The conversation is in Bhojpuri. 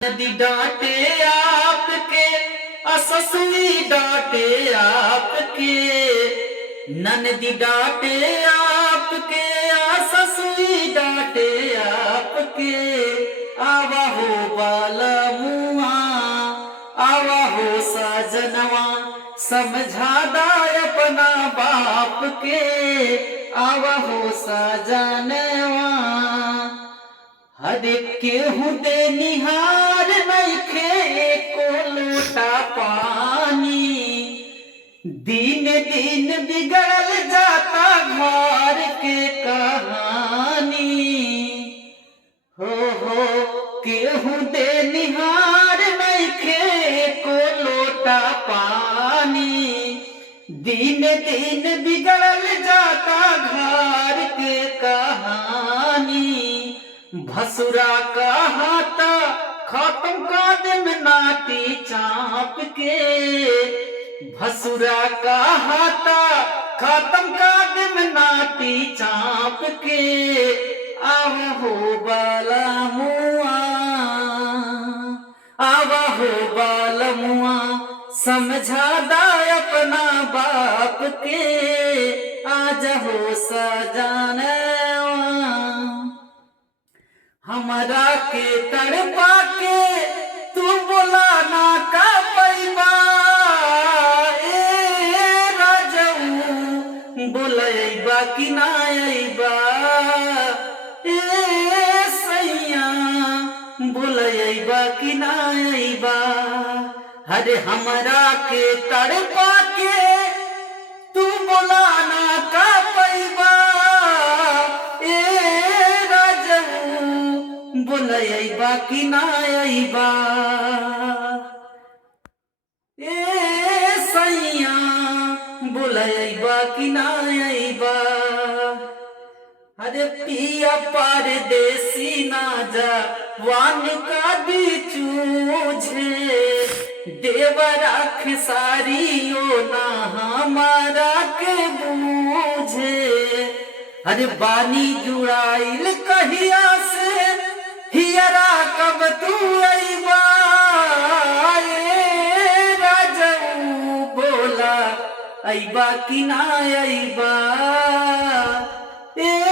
नदी डांटे आपके अससुई डांटे आपके, ननदी डांटे आपके अससुई डांटे आपके। आवा हो बाला मुआ, आवा हो साजनवा, समझादा अपना बाप के। आवा हो साजनवा, हर केहू दे निहार नइखे को लोटा पानी। दिन दिन बिगड़ल जाता घर के कहानी। हो केहू दे निहार नइखे को लोटा पानी। दिन दिन बिगड़ल जाता घर के कहानी। भसुरा का हाथा खत्म का दिन नाटी चाप के। भसुरा का हाथा खत्म का दिन नाटी चाप के। आवा हो बाला मुआ, आवा हो बाला मुआ, समझादा अपना बाप के। आज हो सजानवा, हमरा के तड़पा के तू बोलाना का पैबा। ए राजऊ बोलैबा कि ना अइबा। ए सैया बोलैबा कि ना अइबा। अरे हमरा के तड़पा के तू बोलाना का पैबा। बोलैबा कि ना अइबा। ए सैया बोलैबा कि ना अइबा। अरे पिया परदेसी ना जा वान का बिचूझे। देवरा खेसारियो ना हमारा के बूझे। अरे बानी जुड़ाइल कहिया से हियरा कब तू अइबा। ए राजऊ बोला अइबा कि ना अइबा। ए